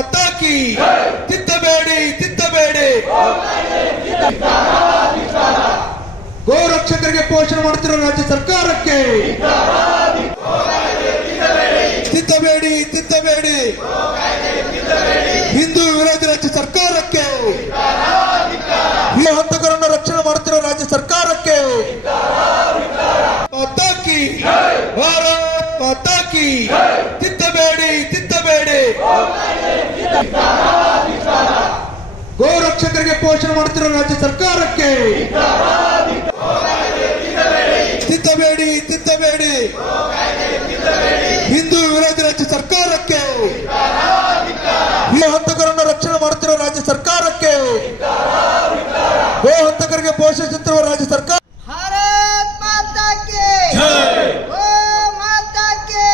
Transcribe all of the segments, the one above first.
ಮಾತಾ ಕಿ ತಿದ್ದಬೇಡಿ ತಿದ್ದಬೇಡಿ. ಗೋರಕ್ಷಕರಿಗೆ ಪೋಷಣೆ ಮಾಡುತ್ತಿರುವ ರಾಜ್ಯ ಸರ್ಕಾರಕ್ಕೆ ತಿದ್ದಬೇಡಿ ತಿದ್ದಬೇಡಿ. ಹಿಂದೂ ವಿರೋಧಿ ರಾಜ್ಯ ಸರ್ಕಾರಕ್ಕೆ, ಈ ಹಂತಕರನ್ನು ರಕ್ಷಣೆ ಮಾಡುತ್ತಿರುವ ರಾಜ್ಯ ಸರ್ಕಾರಕ್ಕೆ ಮಾತಾ ಕಿ ಭಾರತ್ ಮಾತಾ ಕಿ. ತಿದ್ದಬೇಡಿ ತಿದ್ದಬೇಡಿ. ಗೋರಕ್ಷಕರಿಗೆ ಪೋಷಣೆ ಮಾಡುತ್ತಿರುವ ರಾಜ್ಯ ಸರ್ಕಾರಕ್ಕೆ ತಿದ್ದಬೇಡಿ ತಿದ್ದಬೇಡಿ. ಹಿಂದೂ ವಿರೋಧಿ ರಾಜ್ಯ ಸರ್ಕಾರಕ್ಕೆ, ಈ ಹಂತಕರನ್ನು ರಕ್ಷಣೆ ಮಾಡುತ್ತಿರುವ ರಾಜ್ಯ ಸರ್ಕಾರಕ್ಕೆ, ಗೋ ಹಂತಕರಿಗೆ ಪೋಷಿಸುತ್ತಿರುವ ರಾಜ್ಯ ಸರ್ಕಾರ. ಭಾರತ್ ಮಾತಾ ಕಿ ಗೋ ಮಾತಾ ಕಿ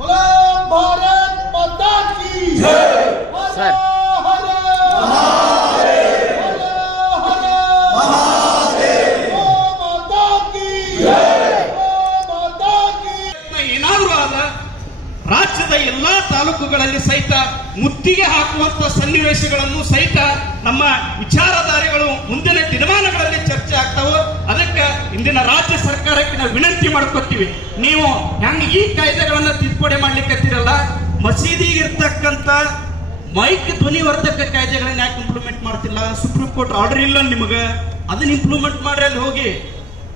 ಭಾರತ್ ಮಾತಾ ಕಿ. ಸರ್ ಏನಾದರೂ ಆದ ರಾಜ್ಯದ ಎಲ್ಲಾ ತಾಲೂಕುಗಳಲ್ಲಿ ಸಹಿತ ಮುತ್ತಿಗೆ ಹಾಕುವಂತ ಸನ್ನಿವೇಶಗಳನ್ನು ಸಹಿತ ನಮ್ಮ ವಿಚಾರಧಾರೆಗಳು ಮುಂದಿನ ದಿನಮಾನಗಳಲ್ಲಿ ಚರ್ಚೆ ಆಗ್ತಾವ. ಅದಕ್ಕೆ ಇಂದಿನ ರಾಜ್ಯ ಸರ್ಕಾರಕ್ಕೆ ನಾವು ವಿನಂತಿ ಮಾಡ್ಕೊತೀವಿ, ನೀವು ಹೆಂಗ್ ಈ ಕಾಯ್ದೆಗಳನ್ನ ತಿದ್ದುಪಡಿ ಮಾಡ್ಲಿಕ್ಕತ್ತಿರಲ್ಲ, ಮಸೀದಿ ಇರ್ತಕ್ಕಂಥ ಮೈಕ್ ಧ್ವನಿವರ್ಧಕ ಕಾಯ್ದೆಗಳನ್ನ ಯಾಕೆ ಇಂಪ್ಲಿಮೆಂಟ್ ಮಾಡ್ತಿಲ್ಲ? ಸುಪ್ರೀಂ ಕೋರ್ಟ್ ಆರ್ಡರ್ ಇಲ್ಲ ನಿಮಗೆ, ಅದನ್ನ ಇಂಪ್ಲಿಮೆಂಟ್ ಮಾಡ್ರಿ. ಅಲ್ಲಿ ಹೋಗಿ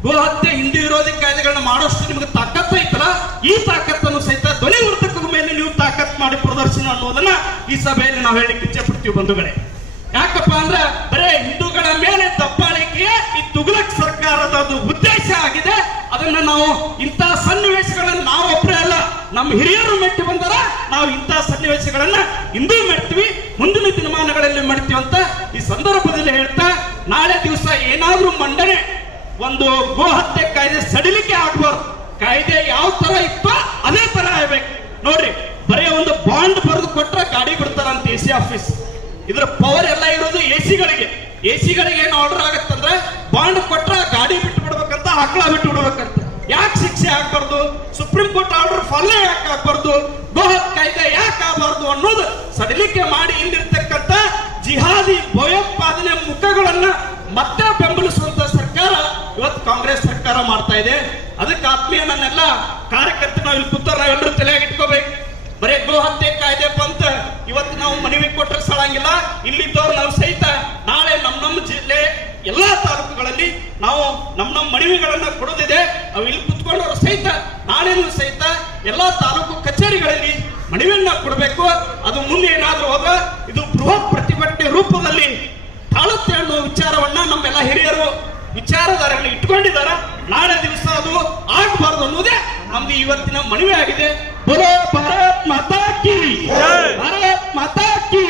ಗೋ ಹತ್ಯೆ ಹಿಂದೂ ವಿರೋಧಿ ಕಾಯ್ದೆಗಳನ್ನ ಮಾಡೋಷ್ಟು ನಿಮಗೆ ತಾಕತ್ತು ಐತಲ್ಲ, ಈ ತಾಕತ್ತನ್ನು ಸಹಿತ ಧ್ವನಿವರ್ಧಕದ ಮೇಲೆ ನೀವು ತಾಕತ್ ಮಾಡಿ ಪ್ರದರ್ಶನ ಅನ್ನೋದನ್ನ ಈ ಸಭೆಯಲ್ಲಿ ನಾವು ಹೇಳಲಿಕ್ಕೆ ಇಚ್ಛೆ ಪಡ್ತೀವಿ ಬಂಧುಗಳೇ. ಯಾಕಪ್ಪ ಅಂದ್ರೆ ಬರೇ ಹಿಂದೂಗಳ ಮೇಲೆ ದಬ್ಬಾಳಿಕೆಯೇ ಈ ತುಘಲಕ್ ಸರ್ಕಾರದ ಉದ್ದೇಶ ಆಗಿದೆ. ಅದನ್ನ ನಾವು ಇಂತಹ ಸನ್ನಿವೇಶಗಳನ್ನು ನಾವು ಒಬ್ಬರೇ ಅಲ್ಲ, ನಮ್ಮ ಹಿರಿಯರು ಮೆಟ್ಟಿ ಬಂದಾರ, ನಾವು ಇಂತಹ ಸನ್ನಿವೇಶಗಳನ್ನ ಇಂದೂ ಮೆಟ್ತೀವಿ, ಮುಂದಿನ ದಿನಮಾನಗಳಲ್ಲಿ ಮಾಡ್ತೀವಿ ಅಂತ ಈ ಸಂದರ್ಭದಲ್ಲಿ ಹೇಳ್ತಾ, ನಾಳೆ ದಿವಸ ಏನಾದ್ರೂ ಮಂಡನೆ ಒಂದು ಗೋ ಹತ್ಯೆ ಕಾಯ್ದೆ ಸಡಿಲಿಕೆ ಆಗ್ಬಾರ್ದು. ಕಾಯ್ದೆ ಯಾವ ತರ ಇತ್ತೋ ಅದೇ ತರ ಆಗ್ಬೇಕು. ನೋಡ್ರಿ, ಬರೀ ಒಂದು ಬಾಂಡ್ ಬರೆದು ಕೊಟ್ರೆ ಗಾಡಿ ಬಿಡ್ತಾರಂತ ಎಸಿ ಆಫೀಸ್. ಇದ್ರ ಪವರ್ ಎಲ್ಲ ಇರೋದು ಎಸಿಗಳಿಗೆ. ಎಸಿಗಳಿಗೆ ಏನು ಆರ್ಡರ್ ಆಗತ್ತಂದ್ರೆ ಬಾಂಡ್ ಕೊಟ್ರೆ ಗಾಡಿ ಬಿಟ್ಟು ಬಿಡ್ಬೇಕಂತ, ಹಕ್ಕಳ ಬಿಟ್ಟು ಬಿಡ್ಬೇಕಂತ. ಯಾಕೆ ಶಿಕ್ಷೆ ಆಗ್ಬಾರ್ದು? ಸುಪ್ರೀಂ ಕೋರ್ಟ್ ಆರ್ಡರ್ ಫಾಲೋ ಯಾಕೆ ಆಗ್ಬಾರ್ದು? ಗೋ ಹತ್ಯೆ ಕಾಯ್ದೆ ಯಾಕೆ ಆಗಬಾರ್ದು ಅನ್ನೋದು ಸಡಿಲಿಕೆ ಮಾಡಿ ಇಲ್ಲಿರ್ತಕ್ಕಂಥ ಜಿಹಾದಿ ಭಯೋತ್ಪಾದನೆ ಮುಖಗಳನ್ನ ಮತ್ತೆ ಬೆಂಬಲಿಸುವಂತ ಸರ್ಕಾರ ಇವತ್ತು ಕಾಂಗ್ರೆಸ್ ಸರ್ಕಾರ ಮಾಡ್ತಾ ಇದೆ. ಅದಕ್ಕೆ ಆತ್ಮೀಯ ನನ್ನೆಲ್ಲ ಕಾರ್ಯಕರ್ತರು ನಾವು ಇಲ್ಲಿ ಕೂತಾರ, ನಾವೆಲ್ಲರೂ ತಲೆಯಾಗಿ ಇಟ್ಕೋಬೇಕು. ಬರೀ ಗೋ ಹತ್ಯೆ ಕಾಯ್ದೆ ಬಂತ ಇವತ್ತು ನಾವು ಮನವಿ ಕೊಟ್ಟರೆ ಸಾಳಂಗಿಲ್ಲ. ಇಲ್ಲಿದ್ದವ್ರು ನಾವು ಸಹಿತ ನಾಳೆ ನಮ್ಮ ಜಿಲ್ಲೆ ಎಲ್ಲಾ ತಾಲೂಕುಗಳಲ್ಲಿ ನಾವು ನಮ್ಮ ಮನವಿಗಳನ್ನ ಕೊಡೋದಿದೆ. ಅವು ಇಲ್ಲಿ ಕುತ್ಕೊಂಡವರು ಸಹಿತ ನಾಳೆನೂ ಸಹಿತ ಎಲ್ಲಾ ತಾಲೂಕು ಕಚೇರಿಗಳಲ್ಲಿ ಮನವಿಯನ್ನ ಕೊಡಬೇಕು. ಅದು ಮುಂದೆ ಏನಾದ್ರೂ ಹೋದ ಇದು ಬೃಹತ್ ಪ್ರತಿಭಟನೆ ರೂಪದಲ್ಲಿ ತಾಳುತ್ತೆ ಅನ್ನೋ ವಿಚಾರವನ್ನ ನಮ್ಮೆಲ್ಲ ಹಿರಿಯರು ವಿಚಾರಧಾರೆಗಳು ಇಟ್ಕೊಂಡಿದಾರ. ನಾಳೆ ದಿವಸ ಅದು ಆಗಬಾರ್ದು ಅನ್ನೋದೇ ನಮ್ದು ಇವತ್ತಿನ ಮನವಿ ಆಗಿದೆ. ಬೋಲೋ ಭಾರತ್ ಮಾತಾ ಕಿ, ಭಾರತ್ ಮಾತಾ ಕಿ.